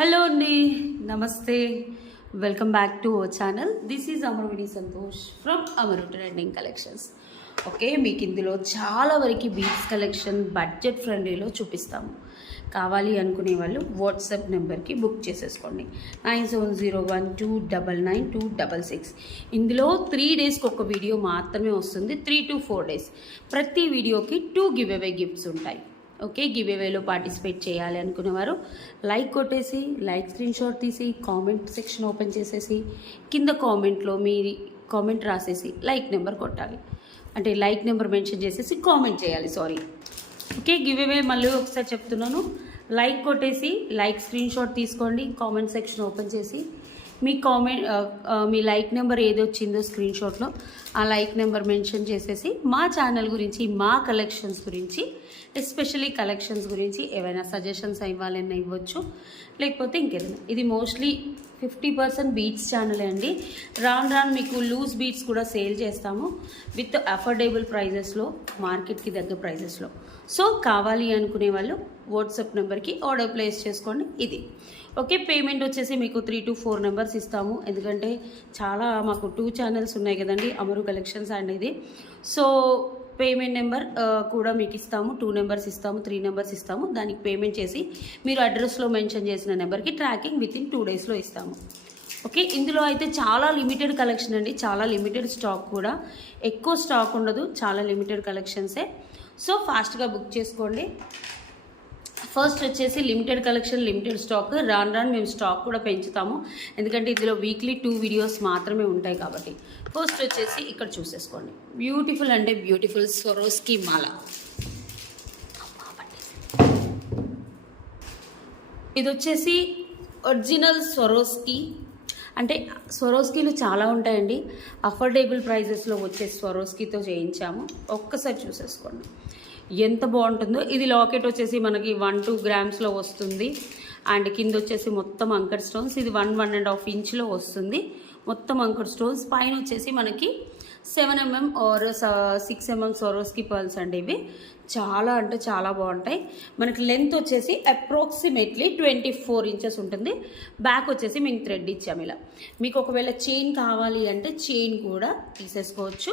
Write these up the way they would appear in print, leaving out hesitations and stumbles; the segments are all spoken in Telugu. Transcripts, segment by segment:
హలో అండి, నమస్తే. Welcome back to our channel. This is Amaravini Santosh from Amaru trending collections. Okay, మీకు ఇందులో చాలా వరకు బీట్స్ కలెక్షన్ బడ్జెట్ ఫ్రెండ్లీలో చూపిస్తాము. కావాలి అనుకునే వాళ్ళు వాట్సాప్ నెంబర్కి బుక్ చేసేసుకోండి. 9701299266. ఇందులో 3 డేస్కి ఒక వీడియో మాత్రమే వస్తుంది. 3 to 4 days ప్రతి వీడియోకి 2 గివ్ అవే గిఫ్ట్స్ ఉంటాయి. ఓకే, గివ్ అవేలో పార్టిసిపేట్ చేయాలి అనుకునేవారు లైక్ కొట్టేసి, లైక్ స్క్రీన్ షాట్ తీసి, కామెంట్ సెక్షన్ ఓపెన్ చేసేసి, కింద కామెంట్లో మీ కామెంట్ రాసేసి లైక్ నెంబర్ కొట్టాలి. అంటే లైక్ నెంబర్ మెన్షన్ చేసేసి కామెంట్ చేయాలి. సారీ. ఓకే, గివ్ అవే మళ్ళీ ఒకసారి చెప్తున్నాను. లైక్ కొట్టేసి, లైక్ స్క్రీన్ షాట్ తీసుకోండి, కామెంట్ సెక్షన్ ఓపెన్ చేసి మీ కామెంట్ మీ లైక్ నెంబర్ ఏది వచ్చిందో స్క్రీన్ షాట్లో ఆ లైక్ నెంబర్ మెన్షన్ చేసేసి మా ఛానల్ గురించి, మా కలెక్షన్స్ గురించి, ఎస్పెషలీ కలెక్షన్స్ గురించి ఏవైనా సజెషన్స్ ఇవ్వాలన్నా ఇవ్వచ్చు, లేకపోతే ఇంకేదైనా. ఇది మోస్ట్లీ 50% బీట్స్ ఛానలే అండి. రాను మీకు లూజ్ బీట్స్ కూడా సేల్ చేస్తాము విత్ అఫోర్డబుల్ ప్రైజెస్లో, మార్కెట్కి తగ్గ ప్రైజెస్లో. సో కావాలి అనుకునే వాళ్ళు వాట్సాప్ నెంబర్కి ఆర్డర్ ప్లేస్ చేసుకోండి. ఇది ఓకే. పేమెంట్ వచ్చేసి మీకు 3 to 4 నెంబర్స్ ఇస్తాము. ఎందుకంటే చాలా మాకు 2 ఛానల్స్ ఉన్నాయి కదండి, అమరు కలెక్షన్స్ అండ్ ఇది. సో పేమెంట్ నెంబర్ కూడా మీకు ఇస్తాము. 2 నెంబర్స్ ఇస్తాము, 3 నెంబర్స్ ఇస్తాము. దానికి పేమెంట్ చేసి మీరు అడ్రస్లో మెన్షన్ చేసిన నెంబర్కి ట్రాకింగ్ విత్ ఇన్ 2 డేస్లో ఇస్తాము. ఓకే, ఇందులో అయితే చాలా లిమిటెడ్ కలెక్షన్ అండి, చాలా లిమిటెడ్ స్టాక్ కూడా, ఎక్కువ స్టాక్ ఉండదు, చాలా లిమిటెడ్ కలెక్షన్సే. సో ఫాస్ట్గా బుక్ చేసుకోండి. ఫస్ట్ వచ్చేసి లిమిటెడ్ కలెక్షన్, లిమిటెడ్ స్టాక్. రాను మేము స్టాక్ కూడా పెంచుతాము, ఎందుకంటే ఇందులో వీక్లీ 2 వీడియోస్ మాత్రమే ఉంటాయి కాబట్టి. ఫస్ట్ వచ్చేసి ఇక్కడ చూసేసుకోండి. బ్యూటిఫుల్ అంటే బ్యూటిఫుల్ స్వరోస్కి మాల. ఇది వచ్చేసి ఒరిజినల్ స్వరోస్కి. అంటే స్వరోస్కీలు చాలా ఉంటాయండి, అఫోర్డబుల్ ప్రైజెస్లో వచ్చే స్వరోస్కీతో చేయించాము. ఒక్కసారి చూసేసుకోండి ఎంత బాగుంటుందో. ఇది లాకెట్ వచ్చేసి మనకి 1-2 గ్రామ్స్లో వస్తుంది. అండ్ కింద వచ్చేసి మొత్తం అంకర్ స్టోన్స్. ఇది 1-1.5 ఇంచ్లో వస్తుంది మొత్తం అంకర్ స్టోన్స్. పైన వచ్చేసి మనకి 7 mm or 6 mm Swarovski pearls అండి. ఇవి చాలా అంటే చాలా బాగుంటాయి. మనకి లెంత్ వచ్చేసి అప్రాక్సిమేట్లీ 24 inches ఉంటుంది. బ్యాక్ వచ్చేసి మేము థ్రెడ్ ఇచ్చాము. ఇలా మీకు ఒకవేళ చైన్ కావాలి అంటే చైన్ కూడా తీసేసుకోవచ్చు.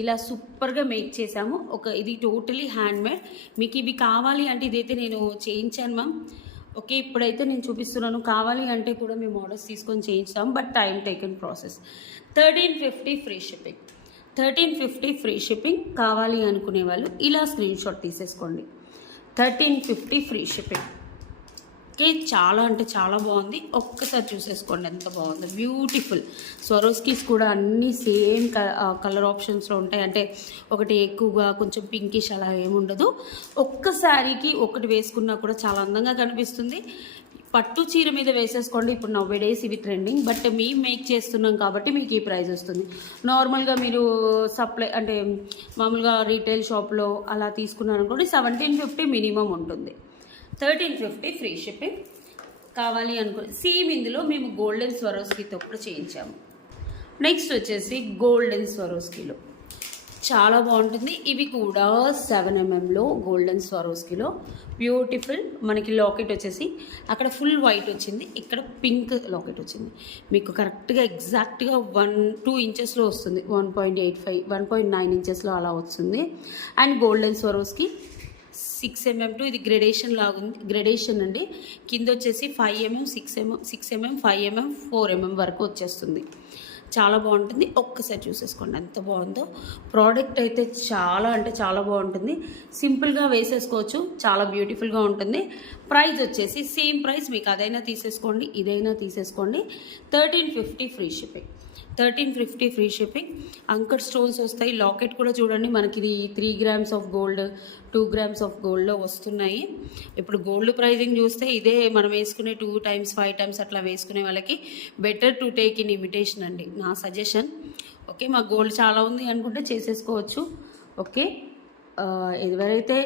ఇలా సూపర్గా మేక్ చేసాము. ఇది టోటలీ హ్యాండ్మేడ్. మీకు ఇవి కావాలి అంటే, ఇదైతే నేను చేయించాను మ్యామ్. ఓకే, ఇప్పుడైతే నేను చూపిస్తున్నాను. కావాలి అంటే కూడా మేము ఆర్డర్స్ తీసుకొని చేయించాము, but time taken process. 1350 free shipping. 1350 free shipping. కావాలి అనుకునే వాళ్ళు ఇలా స్క్రీన్ షాట్ తీసేసుకోండి. 1350 ఫ్రీ షిప్పింగ్. ఓకే, చాలా అంటే చాలా బాగుంది. ఒక్కసారి చూసేసుకోండి ఎంత బాగుంది. బ్యూటిఫుల్ స్వరోస్కీస్ కూడా అన్నీ సేమ్ కలర్ ఆప్షన్స్లో ఉంటాయి. అంటే ఒకటి ఎక్కువగా కొంచెం పింకిష్ అలా ఏముండదు. ఒక్కసారికి ఒకటి వేసుకున్నా కూడా చాలా అందంగా కనిపిస్తుంది. పట్టు చీర మీద వేసేసుకోండి. ఇప్పుడు నవ్వే డేస్ ఇవి ట్రెండింగ్, బట్ మేము మేక్ చేస్తున్నాం కాబట్టి మీకు ఈ ప్రైస్ వస్తుంది. నార్మల్గా మీరు సప్లై అంటే మామూలుగా రీటైల్ షాప్లో అలా తీసుకున్నారనుకోండి 1750 మినిమం ఉంటుంది. 1350 ఫ్రీ షిప్పింగ్. కావాలి అనుకుని సేమ్ ఇందులో మేము గోల్డెన్ స్వరోస్కీతో కూడా చేయించాము. నెక్స్ట్ వచ్చేసి గోల్డెన్ స్వరోస్కీలో చాలా బాగుంటుంది. ఇవి కూడా 7 mmలో గోల్డెన్ స్వరోస్కీలో బ్యూటిఫుల్. మనకి లాకెట్ వచ్చేసి అక్కడ ఫుల్ వైట్ వచ్చింది, ఇక్కడ పింక్ లాకెట్ వచ్చింది. మీకు కరెక్ట్గా ఎగ్జాక్ట్గా 1-2 ఇంచెస్లో వస్తుంది. 1.85 1.9 ఇంచెస్లో అలా వస్తుంది. And golden Swarovski 6 mm to ఇది గ్రెడేషన్ లాగుంది. గ్రెడేషన్ అండి. కింద వచ్చేసి 5 mm 6 mm 5 mm 4 mm వరకు వచ్చేస్తుంది. చాలా బాగుంటుంది. ఒక్కసారి చూసేసుకోండి ఎంత బాగుందో. ప్రోడక్ట్ అయితే చాలా అంటే చాలా బాగుంటుంది. సింపుల్గా వేసేసుకోవచ్చు, చాలా బ్యూటిఫుల్గా ఉంటుంది. ప్రైస్ వచ్చేసి సేమ్ ప్రైస్. మీకు అదైనా తీసేసుకోండి, ఇదైనా తీసేసుకోండి. 1350 free shipping. 1350 free shipping. Anchor stones వస్తాయి. లాకెట్ కూడా చూడండి, మనకి ఇది 3 grams of gold, 2 grams of గోల్డ్లో వస్తున్నాయి. ఇప్పుడు గోల్డ్ ప్రైజింగ్ చూస్తే ఇదే మనం వేసుకునే 2 times 5 times అట్లా వేసుకునే వాళ్ళకి better to take in imitation అండి, నా సజెషన్. ఓకే, మాకు గోల్డ్ చాలా ఉంది అనుకుంటే చేసేసుకోవచ్చు. ఓకే, ఎవరైతే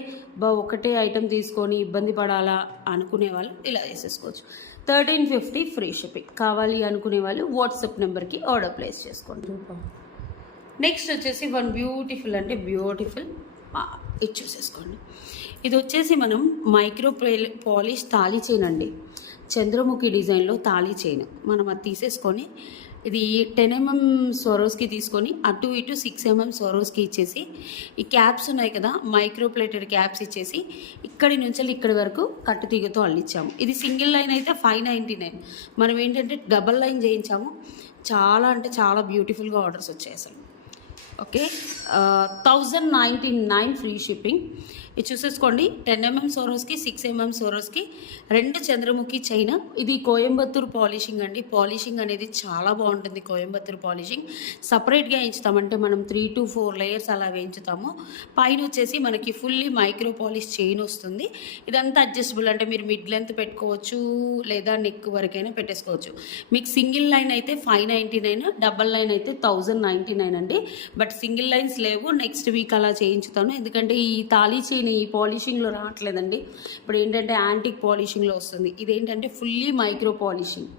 ఒకటే ఐటెం తీసుకొని ఇబ్బంది పడాలా అనుకునే వాళ్ళు ఇలా చేసేసుకోవచ్చు. 1350 ఫ్రీ షిప్పింగ్. కావాలి అనుకునే వాళ్ళు వాట్సాప్ నెంబర్కి ఆర్డర్ ప్లేస్ చేసుకోండి. నెక్స్ట్ వచ్చేసి వన్ బ్యూటిఫుల్ అంటే బ్యూటిఫుల్ ఇది చూసేసుకోండి. ఇది వచ్చేసి మనం మైక్రో పాలిష్ తాళీ చైన్ అండి. చంద్రముఖి డిజైన్లో తాళీ చైన్ మనం అది తీసేసుకొని ఇది 10 mm స్వరోస్కి తీసుకొని అటు ఇటు 6 mm స్వరోస్కి ఇచ్చేసి ఈ క్యాప్స్ ఉన్నాయి కదా మైక్రో ప్లేటెడ్ క్యాప్స్ ఇచ్చేసి ఇక్కడి నుంచి ఇక్కడి వరకు కట్టు తీగతో అల్లిచ్చాము. ఇది సింగిల్ లైన్ అయితే 599, మనం ఏంటంటే డబల్ లైన్ చేయించాము. చాలా అంటే చాలా బ్యూటిఫుల్గా ఆర్డర్స్ వచ్చాయి అసలు. Okay, 1099 free shipping. ఇది చూసేసుకోండి, 10 mm సోరోస్కి 6 mm సోరోస్కి 2 చంద్రముఖి చైన్. ఇది కోయంబత్తూర్ పాలిషింగ్ అండి. పాలిషింగ్ అనేది చాలా బాగుంటుంది. కోయంబత్తూర్ పాలిషింగ్ సపరేట్గా వేయించుతామంటే మనం 3 to 4 లేయర్స్ అలా వేయించుతాము. పైన వచ్చేసి మనకి ఫుల్లీ మైక్రో పాలిష్ చైన్ వస్తుంది. ఇదంతా అడ్జస్టబుల్, అంటే మీరు మిడ్ లెంత్ పెట్టుకోవచ్చు లేదా నెక్ వరకైనా పెట్టేసుకోవచ్చు. మీకు సింగిల్ లైన్ అయితే 599, డబల్ లైన్ అయితే 1099 అండి. బట్ సింగిల్ లైన్స్ లేవు, నెక్స్ట్ వీక్ అలా చేయించుతాను. ఎందుకంటే ఈ తాళీ చైన్ ఈ పాలిషింగ్లో రావట్లేదండి. ఇప్పుడు ఏంటంటే యాంటిక్ పాలిషింగ్లో వస్తుంది. ఇదేంటంటే ఫుల్లీ మైక్రో పాలిషింగ్.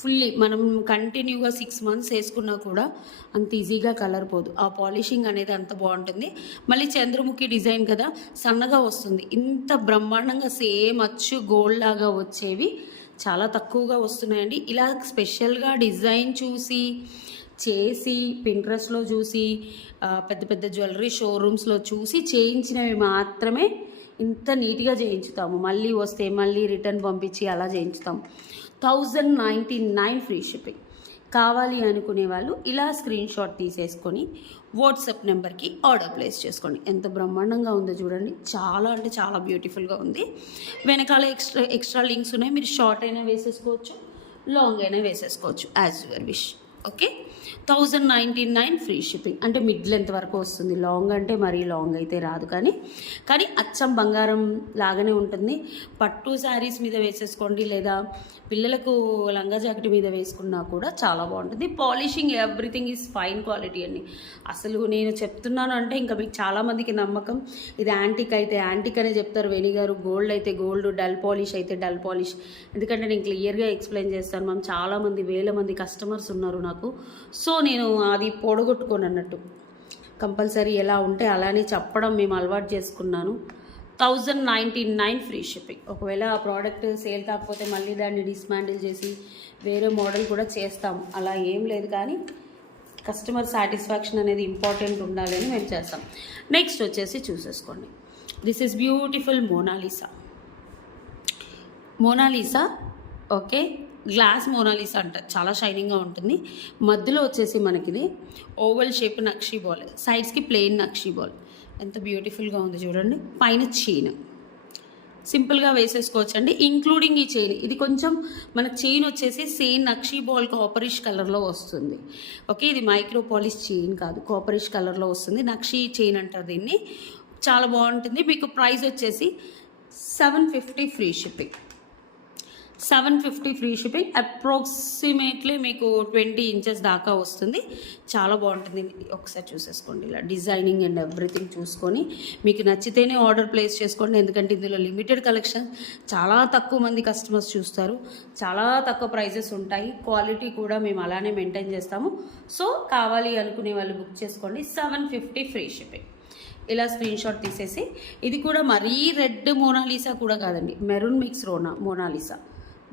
ఫుల్లీ మనం కంటిన్యూగా 6 months వేసుకున్నా కూడా అంత ఈజీగా కలర్ పోదు. ఆ పాలిషింగ్ అనేది అంత బాగుంటుంది. మళ్ళీ చంద్రముఖి డిజైన్ కదా, సన్నగా వస్తుంది. ఇంత బ్రహ్మాండంగా సేమ్ అచ్చు గోల్డ్ లాగా వచ్చేవి చాలా తక్కువగా వస్తున్నాయండి. ఇలా స్పెషల్గా డిజైన్ చూసి చేసి పింట్రెస్ట్లో చూసి పెద్ద పెద్ద జ్యువెలరీ షోరూమ్స్లో చూసి చేయించినవి మాత్రమే ఇంత నీట్గా చేయించుతాము. మళ్ళీ వస్తే మళ్ళీ రిటర్న్ పంపించి అలా చేయించుతాము. 1099 ఫ్రీ షిప్పింగ్. కావాలి అనుకునే వాళ్ళు ఇలా స్క్రీన్ షాట్ తీసేసుకొని వాట్సాప్ నెంబర్కి ఆర్డర్ ప్లేస్ చేసుకోండి. ఎంత బ్రహ్మాండంగా ఉందో చూడండి, చాలా అంటే చాలా బ్యూటిఫుల్గా ఉంది. వెనకాల ఎక్స్ట్రా లింక్స్ ఉన్నాయి, మీరు షార్ట్ అయినా వేసేసుకోవచ్చు, లాంగ్ అయినా వేసేసుకోవచ్చు, as your wish. Okay, 1099 free shipping. అంటే మిడ్ లెంత్ వరకు వస్తుంది. లాంగ్ అంటే మరీ లాంగ్ అయితే రాదు, కానీ అచ్చం బంగారం లాగానే ఉంటుంది. పట్టు శారీస్ మీద వేసేసుకోండి, లేదా పిల్లలకు లంగా జాకెట్ మీద వేసుకున్నా కూడా చాలా బాగుంటుంది. Polishing everything is fine quality అండి. అసలు నేను చెప్తున్నాను అంటే ఇంకా మీకు చాలామందికి నమ్మకం. ఇది యాంటిక్ అయితే యాంటిక్ అనే చెప్తారు వెనిగారు, గోల్డ్ అయితే గోల్డ్, డల్ పాలిష్ అయితే డల్ పాలిష్. ఎందుకంటే నేను క్లియర్గా ఎక్స్ప్లెయిన్ చేస్తాను. మనం చాలామంది వేల మంది కస్టమర్స్ ఉన్నారు నాకు. సో నేను అది పొడగొట్టుకోను అన్నట్టు, కంపల్సరీ ఎలా ఉంటే అలానే చెప్పడం మేము అలవాటు చేసుకున్నాను. 1099 ఫ్రీ షిప్పింగ్. ఒకవేళ ఆ ప్రోడక్ట్ సేల్ కాకపోతే మళ్ళీ దాన్ని డిస్మాండిల్ చేసి వేరే మోడల్ కూడా చేస్తాం, అలా ఏం లేదు. కానీ కస్టమర్ సాటిస్ఫాక్షన్ అనేది ఇంపార్టెంట్ ఉండాలి అని మేము చేస్తాం. నెక్స్ట్ వచ్చేసి చూసేసుకోండి, this is beautiful Mona Lisa. Mona Lisa okay, glass Mona Lisa అంట, చాలా షైనింగ్గా ఉంటుంది. మధ్యలో వచ్చేసి మనకిది ఓవల్ షేప్ నక్షీ బాల్, సైడ్స్కి ప్లెయిన్ నక్షీ బాల్. ఎంత బ్యూటిఫుల్గా ఉంది చూడండి. పైన చైన్ సింపుల్గా వేసేసుకోవచ్చు అండి, ఇంక్లూడింగ్ ఈ చైన్. ఇది కొంచెం మనకు చైన్ వచ్చేసి సేమ్ నక్షీ బాల్ కాపరిష్ కలర్లో వస్తుంది. ఓకే, ఇది మైక్రో పాలిష్ చైన్ కాదు, కాపరిష్ కలర్లో వస్తుంది. నక్షీ చైన్ అంటారు దీన్ని. చాలా బాగుంటుంది. మీకు ప్రైస్ వచ్చేసి 750 free shipping. 750 free shipping. Approximately మీకు 20 inches దాకా వస్తుంది. చాలా బాగుంటుంది. ఒకసారి చూసేసుకోండి, ఇలా డిజైనింగ్ అండ్ ఎవ్రీథింగ్ చూసుకొని మీకు నచ్చితేనే ఆర్డర్ ప్లేస్ చేసుకోండి. ఎందుకంటే ఇందులో లిమిటెడ్ కలెక్షన్, చాలా తక్కువ మంది కస్టమర్స్ చూస్తారు, చాలా తక్కువ ప్రైజెస్ ఉంటాయి. క్వాలిటీ కూడా మేము అలానే మెయింటైన్ చేస్తాము. సో కావాలి అనుకునే వాళ్ళు బుక్ చేసుకోండి. 750 ఫ్రీ షిప్పింగ్. ఇలా స్క్రీన్ షాట్ తీసేసి, ఇది కూడా మరీ రెడ్ మోనాలిసా కూడా కాదండి, మెరూన్ మిక్స్ మోనాలిసా.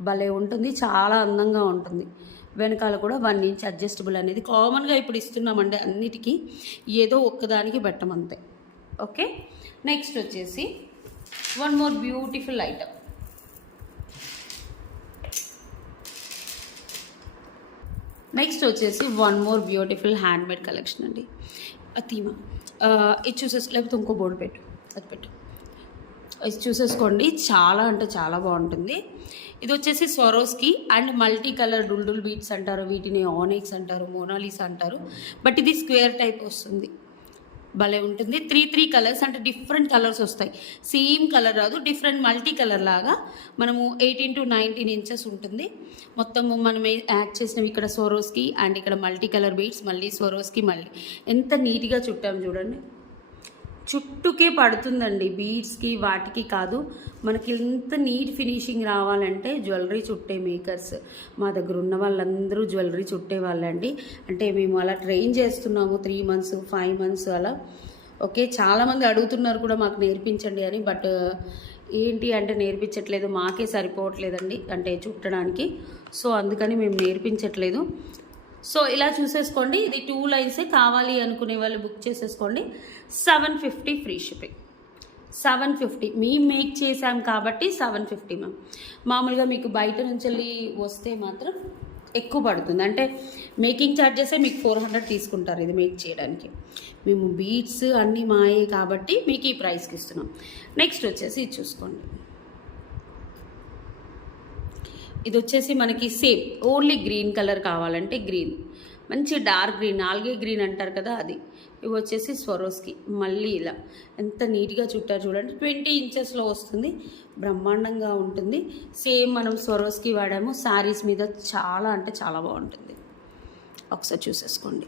భలే ఉంటుంది, చాలా అందంగా ఉంటుంది. వెనకాల కూడా 1 inch అడ్జస్టబుల్ అనేది కామన్గా ఇప్పుడు ఇస్తున్నామండి అన్నిటికీ, ఏదో ఒక్కదానికి పెట్టమంతే. ఓకే, నెక్స్ట్ వచ్చేసి one more beautiful item. Next వచ్చేసి one more beautiful handmade collection అండి. అతీమా ఇది చూసేసి, లేకపోతే ఇంకో బోర్డు పెట్టు, అది పెట్టు, ఇది చూసేసుకోండి. చాలా అంటే చాలా బాగుంటుంది. ఇది వచ్చేసి స్వరోస్కి అండ్ మల్టీ కలర్ డుల్డుల్ బీట్స్ అంటారు, వీటిని ఆనిక్స్ అంటారు, మోనాలిసా అంటారు. బట్ ఇది స్క్వేర్ టైప్ వస్తుంది, భలే ఉంటుంది. 3 కలర్స్, అంటే డిఫరెంట్ కలర్స్ వస్తాయి. సేమ్ కలర్ రాదు, డిఫరెంట్ మల్టీ కలర్ లాగా. మనము 18 to 19 inches ఉంటుంది. మొత్తము మనం యాడ్ చేసినవి ఇక్కడ స్వరోస్కి అండ్ ఇక్కడ మల్టీ కలర్ బీట్స్, మళ్ళీ స్వరోస్కి, మళ్ళీ ఎంత నీట్గా చుట్టాము చూడండి. చుట్టుకే పడుతుందండి, బీడ్స్కి వాటికి కాదు. మనకి ఇంత నీట్ ఫినిషింగ్ రావాలంటే జ్యువెలరీ చుట్టే మేకర్స్ మా దగ్గర ఉన్న వాళ్ళందరూ జ్యువెలరీ చుట్టే వాళ్ళండి. అంటే మేము అలా ట్రైన్ చేస్తున్నాము 3 months 5 months అలా. ఓకే, చాలామంది అడుగుతున్నారు కూడా మాకు నేర్పించండి అని. బట్ ఏంటి అంటే నేర్పించట్లేదు, మాకే సరిపోవట్లేదండి అంటే చుట్టడానికి. సో అందుకని మేము నేర్పించట్లేదు. సో ఇలా చూసేసుకోండి. ఇది 2 లైన్సే కావాలి అనుకునే వాళ్ళు బుక్ చేసేసుకోండి. 750 ఫ్రీ షిప్పింగ్. 750 మేము మేక్ చేసాం కాబట్టి 750 మ్యామ్. మామూలుగా మీకు బయట నుంచి వెళ్ళి వస్తే మాత్రం ఎక్కువ పడుతుంది. అంటే మేకింగ్ ఛార్జెసే మీకు 400 తీసుకుంటారు ఇది మేక్ చేయడానికి. మేము బీట్స్ అన్నీ మాయే కాబట్టి మీకు ఈ ప్రైస్కి ఇస్తున్నాం. నెక్స్ట్ వచ్చేసి ఇది చూసుకోండి. ఇది వచ్చేసి మనకి సేమ్ ఓన్లీ గ్రీన్ కలర్ కావాలంటే గ్రీన్, మంచి డార్క్ గ్రీన్, ఆల్గే గ్రీన్ అంటారు కదా అది. ఇవి వచ్చేసి స్వరోస్కి. మళ్ళీ ఇలా ఎంత నీట్గా చుట్టారు చూడండి. 20 ఇంచెస్లో వస్తుంది, బ్రహ్మాండంగా ఉంటుంది. సేమ్ మనం స్వరోస్కి వాడాము. శారీస్ మీద చాలా అంటే చాలా బాగుంటుంది. ఒకసారి చూసేసుకోండి.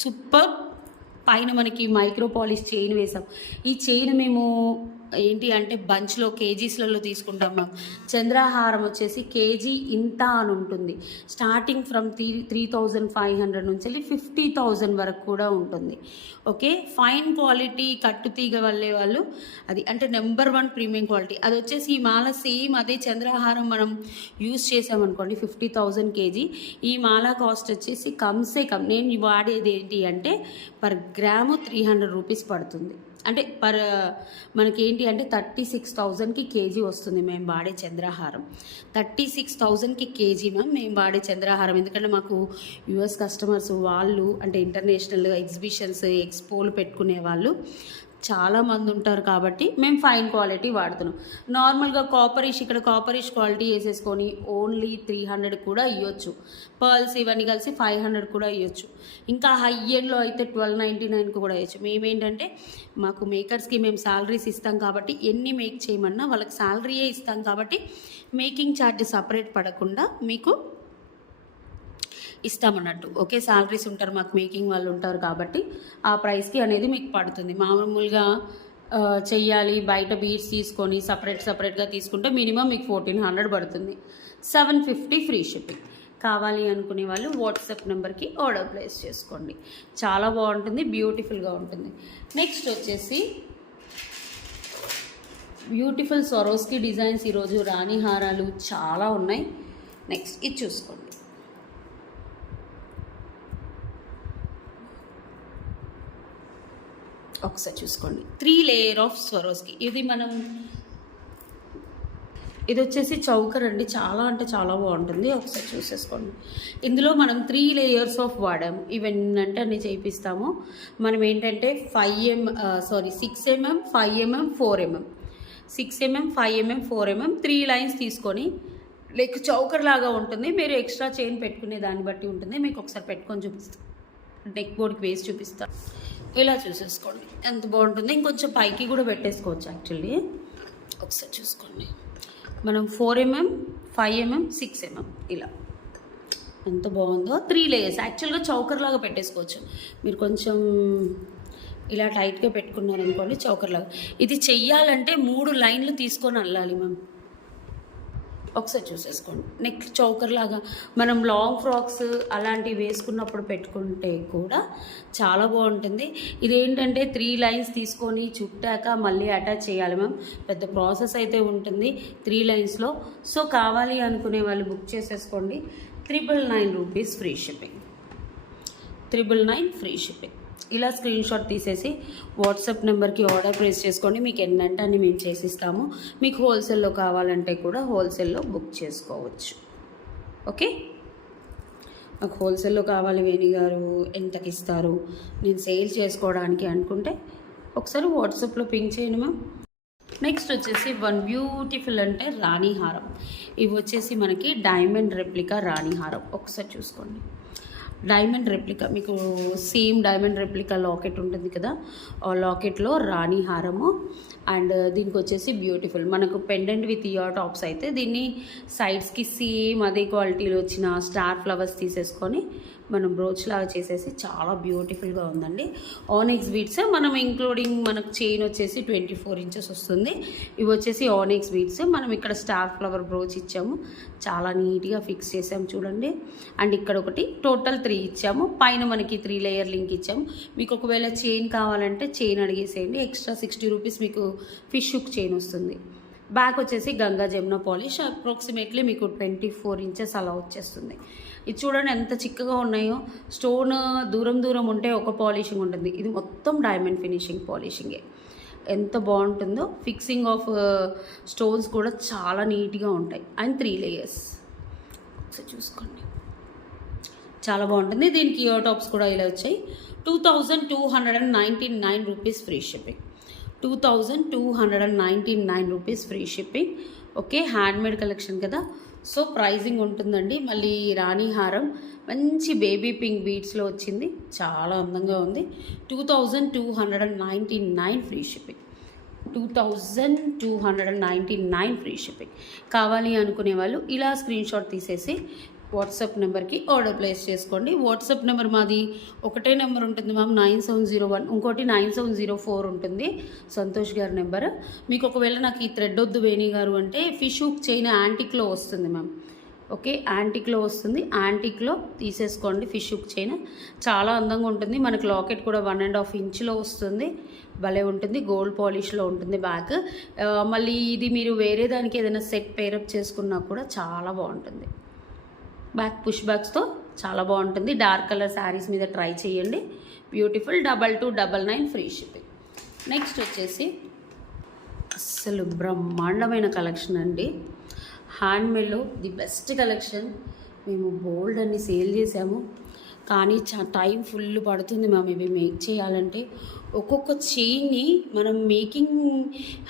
సూపర్. పైన మనకి మైక్రో పాలిష్ చైన్ వేసాం. ఈ చైన్ మేము ఏంటి అంటే బంచ్లో కేజీస్లలో తీసుకుంటాం మ్యామ్. చంద్రహారం వచ్చేసి కేజీ ఇంత అని ఉంటుంది. స్టార్టింగ్ ఫ్రమ్ 3,500 నుంచి వెళ్ళి 50,000 వరకు కూడా ఉంటుంది. ఓకే, ఫైన్ క్వాలిటీ కట్టుతీగ వల్లే వాళ్ళు అది అంటే నెంబర్ 1 ప్రీమియం క్వాలిటీ. అది వచ్చేసి ఈ మాల సేమ్ అదే చంద్రహారం మనం యూజ్ చేసామనుకోండి 50,000 కేజీ. ఈ మాల కాస్ట్ వచ్చేసి కమ్సే కమ్ నేను వాడేది ఏంటి అంటే పర్ గ్రాము 300 రూపీస్ పడుతుంది. అంటే మనకేంటి అంటే 36,000కి కేజీ వస్తుంది మేము వాడే చంద్రహారం. 36,000కి కేజీ మ్యామ్ మేము వాడే చంద్రహారం. ఎందుకంటే మాకు యుఎస్ కస్టమర్స్ వాళ్ళు అంటే ఇంటర్నేషనల్ ఎగ్జిబిషన్స్ ఎక్స్పోలు పెట్టుకునే వాళ్ళు చాలామంది ఉంటారు కాబట్టి మేము ఫైన్ క్వాలిటీ వాడుతున్నాం. నార్మల్గా కాపరిష్ ఇక్కడ కాపరిష్ క్వాలిటీ వేసేసుకొని ఓన్లీ 300 కూడా ఇవ్వచ్చు. పర్ల్స్ ఇవన్నీ కలిసి 500 కూడా ఇవ్వచ్చు. ఇంకా హై ఎండ్లో అయితే 1299 కూడా ఇవ్వచ్చు. మేమేంటంటే మాకు మేకర్స్కి మేము శాలరీస్ ఇస్తాం కాబట్టి ఎన్ని మేక్ చేయమన్నా వాళ్ళకి శాలరీయే ఇస్తాం కాబట్టి మేకింగ్ ఛార్జ్ సపరేట్ పడకుండా మీకు ఇస్తామన్నట్టు. ఓకే, శాలరీస్ ఉంటారు మాకు, మేకింగ్ వాళ్ళు ఉంటారు కాబట్టి ఆ ప్రైస్కి అనేది మీకు పడుతుంది. మామూలుగా చెయ్యాలి బయట బీట్స్ తీసుకొని సపరేట్గా తీసుకుంటే మినిమం మీకు 1400 పడుతుంది. 750 ఫ్రీ షిప్పింగ్. కావాలి అనుకునే వాళ్ళు వాట్సాప్ నెంబర్కి ఆర్డర్ ప్లేస్ చేసుకోండి. చాలా బాగుంటుంది, బ్యూటిఫుల్గా ఉంటుంది. నెక్స్ట్ వచ్చేసి బ్యూటిఫుల్ స్వరోస్కి డిజైన్స్. ఈరోజు రాణి హారాలు చాలా ఉన్నాయి. నెక్స్ట్ ఇది చూసుకోండి. ఒకసారి చూసుకోండి. 3 లేయర్ ఆఫ్ స్వరోస్కి. ఇది వచ్చేసి చౌకర్ అండి. చాలా అంటే చాలా బాగుంటుంది. ఒకసారి చూసేసుకోండి. ఇందులో మనం 3 లేయర్స్ ఆఫ్ వాడాము. ఇవన్నీ అన్ని చేయిస్తాము. మనం ఏంటంటే 6 mm, 5 mm, 4 mm, 6 mm, 5 mm, 4 mm 3 lines తీసుకొని లైక్ చౌకర్ లాగా ఉంటుంది. మీరు ఎక్స్ట్రా చైన్ పెట్టుకునే దాన్ని బట్టి ఉంటుంది. మీకు ఒకసారి పెట్టుకొని చూపిస్తాను, నెక్ బోర్డ్కి వేసి చూపిస్తాను. ఇలా చూసేసుకోండి ఎంత బాగుంటుంది. ఇంకొంచెం పైకి కూడా పెట్టేసుకోవచ్చు యాక్చువల్లీ. ఒకసారి చూసుకోండి. మనం 4 mm, 5 mm, 6 mm ఇలా ఎంత బాగుందో. 3 లేయర్స్ యాక్చువల్గా చౌకర్ లాగా పెట్టేసుకోవచ్చు. మీరు కొంచెం ఇలా టైట్గా పెట్టుకున్నారనుకోండి చౌకర్ లాగా. ఇది చెయ్యాలంటే 3 లైన్లు తీసుకొని అల్లాలి మ్యామ్. ఒకసారి చూసేసుకోండి. నెక్ చౌకర్ లాగా మనం లాంగ్ ఫ్రాక్స్ అలాంటివి వేసుకున్నప్పుడు పెట్టుకుంటే కూడా చాలా బాగుంటుంది. ఇదేంటంటే 3 లైన్స్ తీసుకొని చుట్టాక మళ్ళీ అటాచ్ చేయాలి మ్యామ్. పెద్ద ప్రాసెస్ అయితే ఉంటుంది 3 లైన్స్లో. సో కావాలి అనుకునే వాళ్ళు బుక్ చేసేసుకోండి. 999 rupees free shipping. 999 free shipping. ఇలా స్క్రీన్ షాట్ తీసేసి వాట్సాప్ నెంబర్కి ఆర్డర్ ప్లేస్ చేసుకోండి. మీకు ఎన్నంటే అన్ని మేము చేసిస్తాము. మీకు హోల్సేల్లో కావాలంటే కూడా హోల్సేల్లో బుక్ చేసుకోవచ్చు. ఓకే, నాకు హోల్సేల్లో కావాలి వేణి గారు ఎంతకి ఇస్తారు నేను సేల్ చేసుకోవడానికి అనుకుంటే ఒకసారి వాట్సాప్లో పింక్ చేయండి మ్యామ్. నెక్స్ట్ వచ్చేసి 1 బ్యూటిఫుల్ అంటే రాణి హారం. ఇవి వచ్చేసి మనకి డైమండ్ రెప్లికా రాణి హారం. ఒకసారి చూసుకోండి. డైమండ్ రెప్లికా మీకు సేమ్ డైమండ్ రెప్లికా లాకెట్ ఉంటుంది కదా, ఆ లాకెట్లో రాణి హారము. అండ్ దీనికి వచ్చేసి బ్యూటిఫుల్ మనకు పెండెంట్ విత్ ఇయర్ టాప్స్ అయితే దీన్ని సైడ్స్కి సేమ్ అదే క్వాలిటీలో వచ్చిన స్టార్ ఫ్లవర్స్ తీసేసుకొని మనం బ్రోచ్ లాగా చేసేసి చాలా బ్యూటిఫుల్గా ఉందండి. ఆనిక్స్ బీడ్స్ మనం ఇంక్లూడింగ్ మనకు చైన్ వచ్చేసి 24 ఇంచెస్ వస్తుంది. ఇవి వచ్చేసి ఆనిక్స్ బీడ్స్. మనం ఇక్కడ స్టార్ ఫ్లవర్ బ్రోచ్ ఇచ్చాము, చాలా నీట్గా ఫిక్స్ చేసాము చూడండి. అండ్ ఇక్కడ ఒకటి టోటల్ 3 ఇచ్చాము, పైన మనకి 3 లేయర్ లింక్ ఇచ్చాము. మీకు ఒకవేళ చైన్ కావాలంటే చైన్ అడిగేసేయండి, ఎక్స్ట్రా 60 రూపీస్ మీకు ఫిష్ హుక్ చైన్ వస్తుంది. బ్యాక్ వచ్చేసి గంగా జమున పాలిష్, అప్రాక్సిమేట్లీ మీకు 24 ఇంచెస్ అలా వచ్చేస్తుంది. ఇది చూడండి ఎంత చిక్కగా ఉన్నాయో. స్టోన్ దూరం దూరం ఉంటే ఒక పాలిషింగ్ ఉంటుంది, ఇది మొత్తం డైమండ్ ఫినిషింగ్ పాలిషింగే. ఎంత బాగుంటుందో. ఫిక్సింగ్ ఆఫ్ స్టోన్స్ కూడా చాలా నీట్గా ఉంటాయి. అండ్ 3 లేయర్స్ సో చూసుకోండి, చాలా బాగుంటుంది. దీనికి ఇయర్ టాప్స్ కూడా ఇలా వచ్చాయి. 2299 rupees free shipping. 2299 rupees free shipping. Okay, handmade collection కదా, సో ప్రైజింగ్ ఉంటుందండి. మళ్ళీ రాణి హారం మంచి బేబీ పింక్ బీడ్స్లో వచ్చింది, చాలా అందంగా ఉంది. 2299 ఫ్రీ షిప్పింగ్. 2299 free shipping. కావాలి అనుకునే వాళ్ళు ఇలా స్క్రీన్ షాట్ తీసేసి వాట్సాప్ నెంబర్కి ఆర్డర్ ప్లేస్ చేసుకోండి. వాట్సాప్ నెంబర్ మాది ఒకటే నెంబర్ ఉంటుంది మ్యామ్, 9701, ఇంకోటి 9704 ఉంటుంది సంతోష్ గారి నెంబర్. మీకు ఒకవేళ నాకు ఈ థ్రెడ్ వద్దు వేణి గారు అంటే ఫిష్ హుక్ చైన్ యాంటిక్లో వస్తుంది మ్యామ్. ఓకే, యాంటిక్లో వస్తుంది, యాంటిక్లో తీసేసుకోండి. ఫిష్ హుక్ చైన్ చాలా అందంగా ఉంటుంది. మనకి లాకెట్ కూడా 1.5 ఇంచ్లో వస్తుంది, భలే ఉంటుంది. గోల్డ్ పాలిష్లో ఉంటుంది బ్యాక్. మళ్ళీ ఇది మీరు వేరే దానికి ఏదైనా సెట్ పేరప్ చేసుకున్నా కూడా చాలా బాగుంటుంది. బ్యాక్ పుష్ బ్యాక్స్తో చాలా బాగుంటుంది. డార్క్ కలర్ శారీస్ మీద ట్రై చేయండి, బ్యూటిఫుల్. 2299 free shipping. నెక్స్ట్ వచ్చేసి అస్సలు బ్రహ్మాండమైన కలెక్షన్ అండి. హ్యాండ్మేడ్లో ది బెస్ట్ కలెక్షన్. మేము బోల్డ్ అన్ని సేల్ చేసాము, కానీ టైం ఫుల్ పడుతుంది మ్యామ్ ఇవి మేక్ చేయాలంటే. ఒక్కొక్క చైన్ని మనం మేకింగ్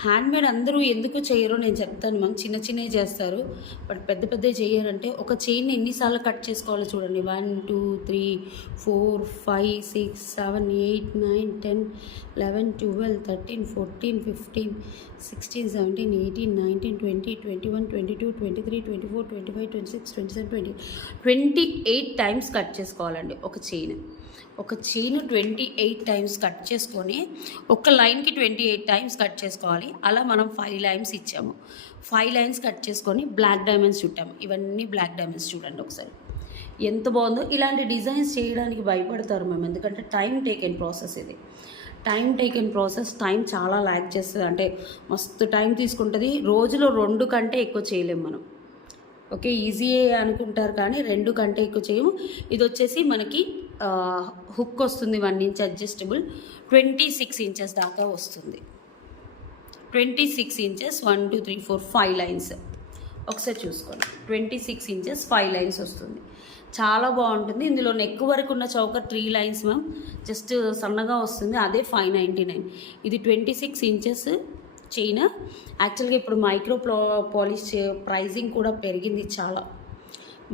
హ్యాండ్మేడ్ అందరూ ఎందుకు చేయరో నేను చెప్తాను మ్యామ్. చిన్న చిన్నవి చేస్తారు, బట్ పెద్ద పెద్దవి చేయరంటే. ఒక చైన్ని ఎన్నిసార్లు కట్ చేసుకోవాలో చూడండి. 1 2 3 4 5 6 7 8 9 10 11 12 13 14 15 16 17 18 19 20 21 22 23 24 25 26 27 20 28 టైమ్స్ కట్ చేసుకోవాలండి ఒక చైన్. 28 టైమ్స్ కట్ చేసుకొని ఒక లైన్కి 28 టైమ్స్ కట్ చేసుకోవాలి. అలా మనం 5 లైన్స్ ఇచ్చాము. 5 లైన్స్ కట్ చేసుకొని బ్లాక్ డైమండ్స్ చుట్టాము. ఇవన్నీ బ్లాక్ డైమండ్స్ చూడండి ఒకసారి ఎంత బాగుందో. ఇలాంటి డిజైన్స్ చేయడానికి భయపడతారు మేము, ఎందుకంటే టైం టేకెన్ ప్రాసెస్ ఇది. టైం చాలా ల్యాక్ చేస్తుంది, అంటే మస్తు టైం తీసుకుంటుంది. రోజులో 2 కంటే ఎక్కువ చేయలేము మనం. ఓకే, ఈజీయే అనుకుంటారు కానీ 2 కంటే ఎక్కువ చేయము. ఇది వచ్చేసి మనకి హుక్ వస్తుంది 1 ఇంచ్ అడ్జస్టబుల్, 26 ఇంచెస్ దాకా వస్తుంది. 26 ఇంచెస్ 1 2 3 4 5 లైన్స్ ఒకసారి చూసుకోండి. 26 ఇంచెస్ 5 లైన్స్ వస్తుంది, చాలా బాగుంటుంది. ఇందులో నెక్ వరకు ఉన్న చౌక 3 లైన్స్ మ్యామ్, జస్ట్ సన్నగా వస్తుంది, అదే 599. ఇది 26 ఇంచెస్ చైన్. యాక్చువల్గా ఇప్పుడు మైక్రో పాలిష్ ప్రైజింగ్ కూడా పెరిగింది చాలా.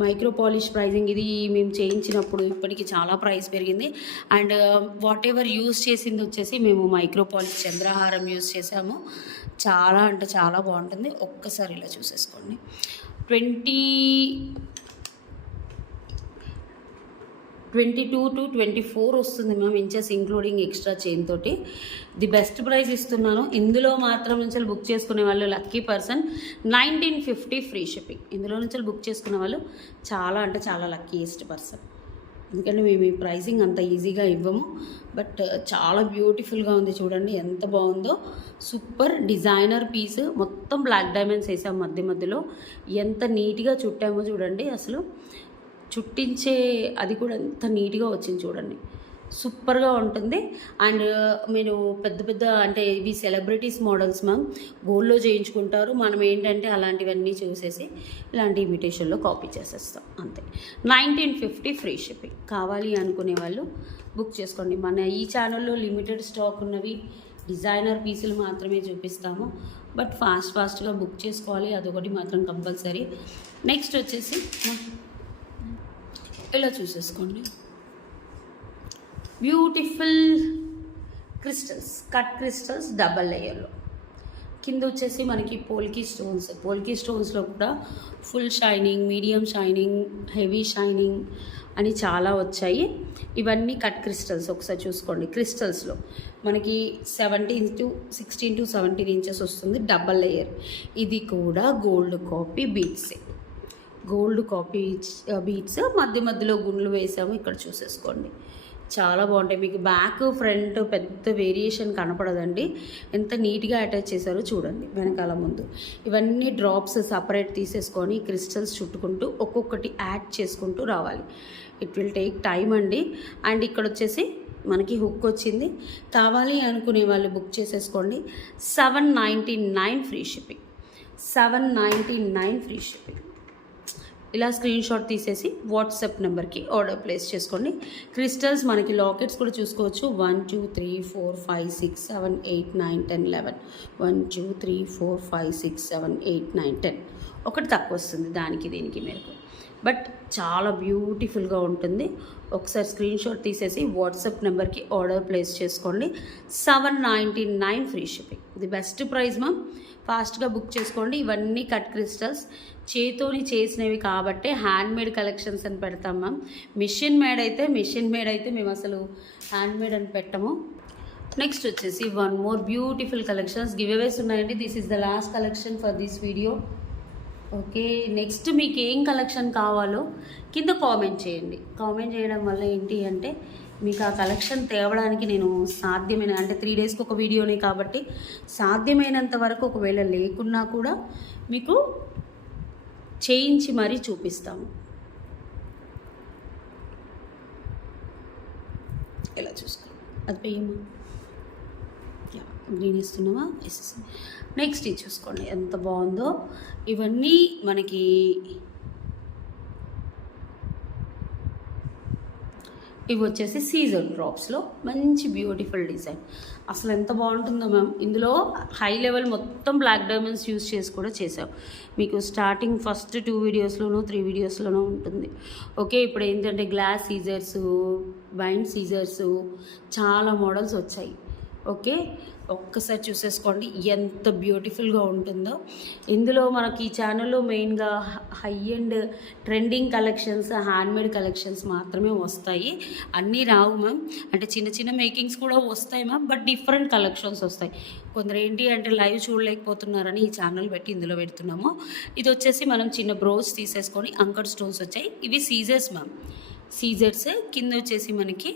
మైక్రో పాలిష్ ప్రైజింగ్ ఇది మేము చేయించినప్పుడు ఇప్పటికి చాలా ప్రైస్ పెరిగింది. అండ్ వాట్ ఎవర్ యూజ్ చేసింది వచ్చేసి మేము మైక్రో పాలిష్ చంద్రహారం యూజ్ చేసాము. చాలా అంటే చాలా బాగుంటుంది. ఒక్కసారి ఇలా చూసేసుకోండి. 22 to 24 వస్తుంది ma'am inches, including extra chain తోటి. ది బెస్ట్ ప్రైస్ ఇస్తున్నాను. ఇందులో మాత్రం నుంచి బుక్ చేసుకునే వాళ్ళు లక్కీ పర్సన్. 1950 free shipping. ఇందులో నుంచి బుక్ చేసుకునే వాళ్ళు చాలా అంటే చాలా లక్కీయెస్ట్ పర్సన్. ఎందుకంటే మేము ఈ ప్రైజింగ్ అంత ఈజీగా ఇవ్వము, బట్ చాలా బ్యూటిఫుల్గా ఉంది చూడండి ఎంత బాగుందో. సూపర్ డిజైనర్ పీస్, మొత్తం బ్లాక్ డైమండ్స్ వేసాము మధ్య మధ్యలో. ఎంత నీట్గా చుట్టామో చూడండి, అసలు చుట్టించే అది కూడా ఎంత నీట్గా వచ్చింది చూడండి, సూపర్గా ఉంటుంది. అండ్ మీరు పెద్ద పెద్ద అంటే ఇవి సెలబ్రిటీస్ మోడల్స్ మ్యామ్, గోల్డ్లో చేయించుకుంటారు. మనం ఏంటంటే అలాంటివన్నీ చూసేసి ఇలాంటి ఇమిటేషన్లో కాపీ చేసేస్తాం అంతే. 1950 ఫ్రీ షిప్పింగ్. కావాలి అనుకునే వాళ్ళు బుక్ చేసుకోండి. మన ఈ ఛానల్లో లిమిటెడ్ స్టాక్ ఉన్నవి డిజైనర్ పీసులు మాత్రమే చూపిస్తాము, బట్ ఫాస్ట్గా బుక్ చేసుకోవాలి, అదొకటి మాత్రం కంపల్సరీ. నెక్స్ట్ వచ్చేసి ఇలా చూసేసుకోండి, beautiful crystals, cut crystals double లేయర్లో. కింద వచ్చేసి మనకి పోల్కి స్టోన్స్లో కూడా full shining, medium shining, heavy shining అని చాలా వచ్చాయి. ఇవన్నీ కట్ క్రిస్టల్స్. ఒకసారి చూసుకోండి. క్రిస్టల్స్లో మనకి 16 to 17 ఇంచెస్ వస్తుంది, డబల్ లేయర్. ఇది కూడా గోల్డ్ కాపీ బీట్స్ మధ్య మధ్యలో గుండ్లు వేసాము. ఇక్కడ చూసేసుకోండి, చాలా బాగుంటాయి. మీకు బ్యాక్ ఫ్రంట్ పెద్ద వేరియేషన్ కనపడదండి. ఎంత నీట్గా అటాచ్ చేశారో చూడండి, వెనకాల ముందు. ఇవన్నీ డ్రాప్స్ సపరేట్ తీసేసుకొని క్రిస్టల్స్ చుట్టుకుంటూ ఒక్కొక్కటి యాడ్ చేసుకుంటూ రావాలి. ఇట్ విల్ టేక్ టైం అండి. అండ్ ఇక్కడ వచ్చేసి మనకి హుక్ వచ్చింది. కావాలి అనుకునే వాళ్ళు బుక్ చేసేసుకోండి. 799 ఫ్రీ షిప్పింగ్. 799 free shipping. ఇలా స్క్రీన్ షాట్ తీసేసి వాట్సాప్ నెంబర్కి ఆర్డర్ ప్లేస్ చేసుకోండి. క్రిస్టల్స్ మనకి లాకెట్స్ కూడా చూసుకోవచ్చు. 1 2 3 4 5 6 7 8 9 10 11 1 2 3 4 5 6 7 8 9 10. ఒకటి తక్కువ వస్తుంది దానికి దీనికి మేరకు, బట్ చాలా బ్యూటిఫుల్గా ఉంటుంది. ఒకసారి స్క్రీన్ షాట్ తీసేసి వాట్సాప్ నెంబర్కి ఆర్డర్ ప్లేస్ చేసుకోండి. 799 ఫ్రీ షిప్పింగ్. ఇది బెస్ట్ ప్రైస్ మ్యామ్. ఫాస్ట్గా బుక్ చేసుకోండి. ఇవన్నీ కట్ క్రిస్టల్స్ చేతోని చేసినవి కాబట్టి హ్యాండ్మేడ్ కలెక్షన్స్ అని పెడతాం మ్యామ్. మిషన్ మేడ్ అయితే మేము అసలు హ్యాండ్మేడ్ అని పెట్టము. నెక్స్ట్ వచ్చేసి one more beautiful collections giveaways ఉన్నాయండి. This is the last collection for this video. Okay, next మీకు ఏం కలెక్షన్ కావాలో కింద కామెంట్ చేయండి. కామెంట్ చేయడం వల్ల ఏంటి అంటే మీకు ఆ కలెక్షన్ తేవడానికి నేను సాధ్యమైన, అంటే 3 డేస్కి ఒక వీడియోనే కాబట్టి సాధ్యమైనంత వరకు, ఒకవేళ లేకున్నా కూడా మీకు చేయించి మరీ చూపిస్తాము. ఎలా చూసుకోండి, అది పెయ్యమ్మా. గ్రీన్ ఇస్తున్నావా? వేసేసి నెక్స్ట్ ఇది చూసుకోండి ఎంత బాగుందో. ఇవన్నీ మనకి ఇవి వచ్చేసి సీజర్ డ్రాప్స్లో మంచి బ్యూటిఫుల్ డిజైన్. అసలు ఎంత బాగుంటుందో మ్యామ్. ఇందులో హై లెవెల్ మొత్తం బ్లాక్ డైమండ్స్ యూస్ చేసి కూడా చేసాం. మీకు స్టార్టింగ్ ఫస్ట్ 2 వీడియోస్లోనూ 3 వీడియోస్లోనూ ఉంటుంది. ఓకే, ఇప్పుడు ఏంటంటే గ్లాస్ సీజర్సు, బైండ్ సీజర్సు, చాలా మోడల్స్ వచ్చాయి. ఓకే, ఒక్కసారి చూసేసుకోండి ఎంత బ్యూటిఫుల్గా ఉంటుందో. ఇందులో మనకి ఈ ఛానల్లో మెయిన్గా high and trending collections, handmade collections మాత్రమే వస్తాయి. అన్నీ రావు మ్యామ్. అంటే చిన్న చిన్న మేకింగ్స్ కూడా వస్తాయి మ్యామ్, బట్ డిఫరెంట్ కలెక్షన్స్ వస్తాయి. కొందరు ఏంటి అంటే లైవ్ చూడలేకపోతున్నారని ఈ ఛానల్ పెట్టి ఇందులో పెడుతున్నాము. ఇది వచ్చేసి మనం చిన్న బ్రోస్ తీసేసుకొని అంకర్ స్టోన్స్ వచ్చాయి. ఇవి సీజర్స్ మ్యామ్. సీజర్స్ కింద వచ్చేసి మనకి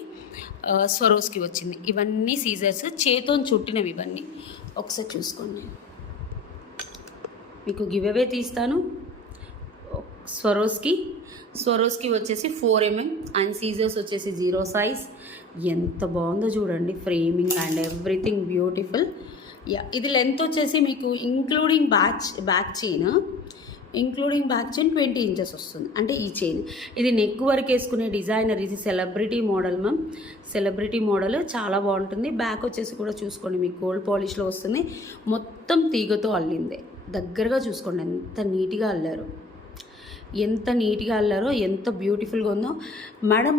స్వరోస్కి వచ్చింది. ఇవన్నీ సీజర్స్ చేతోని చుట్టినవి. ఇవన్నీ ఒకసారి చూసుకోండి. మీకు గివ్ అవే తీస్తాను. స్వరోస్కి వచ్చేసి 4 mm అండ్ సీజర్స్ వచ్చేసి 0 size. ఎంత బాగుందో చూడండి, ఫ్రేమింగ్ అండ్ ఎవ్రీథింగ్ బ్యూటిఫుల్. ఇది లెంత్ వచ్చేసి మీకు ఇంక్లూడింగ్ బ్యాక్ చైన్ 20 inches వస్తుంది. అంటే ఈ చైన్ ఇది నెక్ వరకు వేసుకునే డిజైనర్. ఇది celebrity model ma'am. Celebrity model చాలా బాగుంటుంది. బ్యాక్ వచ్చేసి కూడా చూసుకోండి, మీకు గోల్డ్ పాలిష్లో వస్తుంది. మొత్తం తీగతో అల్లిందే. దగ్గరగా చూసుకోండి ఎంత నీట్గా అల్లారో, ఎంత బ్యూటిఫుల్గా ఉందో మేడం.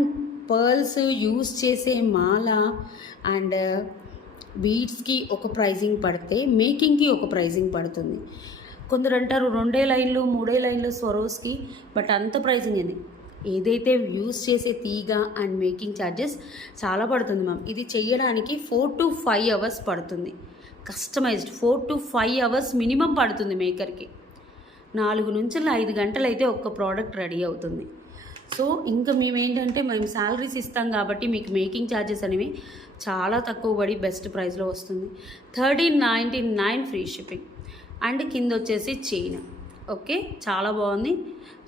పర్ల్స్ యూస్ చేసే మాల అండ్ బీడ్స్కి ఒక ప్రైజింగ్ పడితే మేకింగ్కి ఒక ప్రైజింగ్ పడుతుంది. కొందరు అంటారు 2 లైన్లు 3 లైన్లు స్వరోస్కి, బట్ అంత ప్రైజింగ్ అని. ఏదైతే యూస్ చేసే తీగ అండ్ మేకింగ్ ఛార్జెస్ చాలా పడుతుంది మ్యామ్. ఇది చేయడానికి 4 to 5 hours పడుతుంది. కస్టమైజ్డ్ 4 to 5 hours మినిమం పడుతుంది మేకర్కి. 4 నుంచి 5 గంటలు అయితే ఒక్క ప్రోడక్ట్ రెడీ అవుతుంది. సో ఇంకా మేము శాలరీస్ ఇస్తాం కాబట్టి మీకు మేకింగ్ ఛార్జెస్ అనేవి చాలా తక్కువ పడి బెస్ట్ ప్రైస్లో వస్తుంది. 1399 ఫ్రీ షిప్పింగ్. అండ్ కింద వచ్చేసి చైన్. ఓకే, చాలా బాగుంది,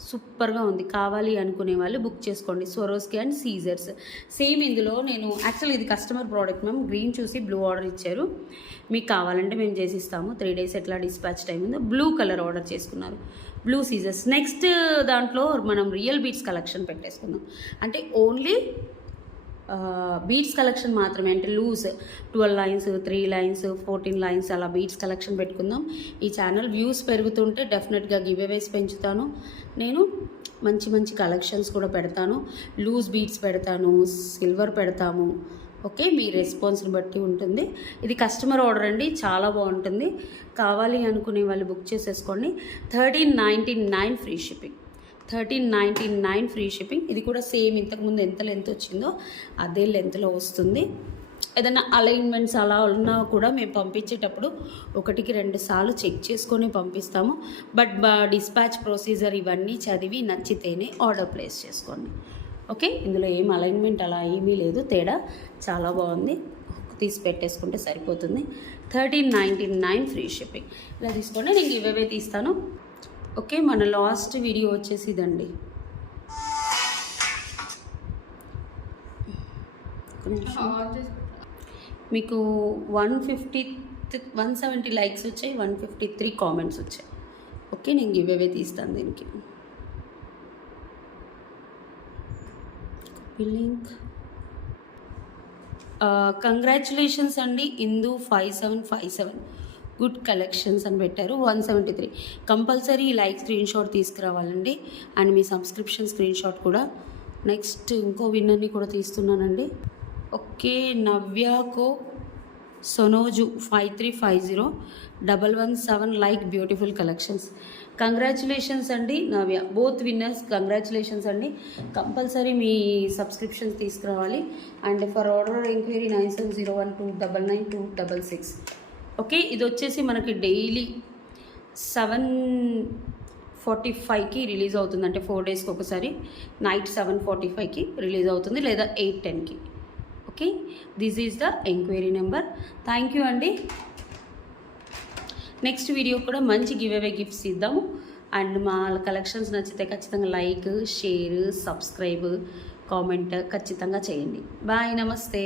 సూపర్గా ఉంది. కావాలి అనుకునే వాళ్ళు బుక్ చేసుకోండి. Swarovski and scissors same. ఇందులో నేను యాక్చువల్లీ ఇది కస్టమర్ ప్రోడక్ట్ మ్యామ్. గ్రీన్ చూసి బ్లూ ఆర్డర్ ఇచ్చారు. మీకు కావాలంటే మేము చేసిస్తాము. 3 days ఎట్లా డిస్పాచ్ టైం ఉందో. బ్లూ కలర్ ఆర్డర్ చేసుకున్నారు, బ్లూ సీజర్స్. నెక్స్ట్ దాంట్లో మనం రియల్ బీట్స్ కలెక్షన్ పెట్టేసుకుందాం. అంటే ఓన్లీ బీడ్స్ కలెక్షన్ మాత్రమే. అంటే లూజ్ 12 lines 3 lines 14 lines అలా బీడ్స్ కలెక్షన్ పెట్టుకుందాం. ఈ ఛానల్ వ్యూస్ పెరుగుతుంటే డెఫినెట్గా గివ్ అవేస్ పెంచుతాను. నేను మంచి కలెక్షన్స్ కూడా పెడతాను. లూజ్ బీడ్స్ పెడతాను, సిల్వర్ పెడతాము. ఓకే, మీ రెస్పాన్స్ని బట్టి ఉంటుంది. ఇది కస్టమర్ ఆర్డర్ అండి, చాలా బాగుంటుంది. కావాలి అనుకునే వాళ్ళు బుక్ చేసేసుకోండి. 1399 ఫ్రీ షిప్పింగ్. 1399 free shipping. ఇది కూడా సేమ్ ఇంతకుముందు ఎంత లెంత్ వచ్చిందో అదే లెంత్లో వస్తుంది. ఏదైనా అలైన్మెంట్స్ అలా ఉన్నా కూడా మేము పంపించేటప్పుడు 1-2 సార్లు చెక్ చేసుకొని పంపిస్తాము. బట్ డిస్పాచ్ ప్రొసీజర్ ఇవన్నీ చదివి నచ్చితేనే ఆర్డర్ ప్లేస్ చేసుకోండి. ఓకే, ఇందులో ఏం అలైన్మెంట్ అలా ఏమీ లేదు, తేడా చాలా బాగుంది. తీసి పెట్టేసుకుంటే సరిపోతుంది. 1399 ఫ్రీ షిప్పింగ్. ఇలా తీసుకోండి, నేను ఇవే తీస్తాను. ఓకే, మన లాస్ట్ వీడియో వచ్చేసి ఇదండి. మీకు 170 లైక్స్ వచ్చాయి, 153 కామెంట్స్ వచ్చాయి. ఓకే, నేను ఇవే తీస్తాను దీనికి. లింక్ కంగ్రాచులేషన్స్ అండి, ఇందు 5757 గుడ్ కలెక్షన్స్ అని పెట్టారు. 173 కంపల్సరీ లైక్ స్క్రీన్ షాట్ తీసుకురావాలండి, అండ్ మీ సబ్స్క్రిప్షన్ స్క్రీన్ షాట్ కూడా. నెక్స్ట్ ఇంకో విన్నర్ని కూడా తీస్తున్నానండి. ఓకే, నవ్యాకో సొనోజు 5350 117 లైక్ బ్యూటిఫుల్ కలెక్షన్స్. కంగ్రాచులేషన్స్ అండి నవ్య, బోత్ విన్నర్స్ కంగ్రాచులేషన్స్ అండి. కంపల్సరీ మీ సబ్స్క్రిప్షన్స్ తీసుకురావాలి. And for order enquiry 9701299266. Okay, ఇది వచ్చేసి మనకి డైలీ 7:45కి రిలీజ్ అవుతుంది, అంటే 4 డేస్కి ఒకసారి నైట్ 7:45కి రిలీజ్ అవుతుంది, లేదా 8:10కి. Okay, this is the enquiry number. Thank you అండి. నెక్స్ట్ వీడియో కూడా మంచి గివ్ అవే గిఫ్ట్స్ ఇద్దాము. అండ్ మా కలెక్షన్స్ నచ్చితే ఖచ్చితంగా లైక్, షేర్, సబ్స్క్రైబ్, కామెంట్ ఖచ్చితంగా చేయండి. బాయ్, నమస్తే.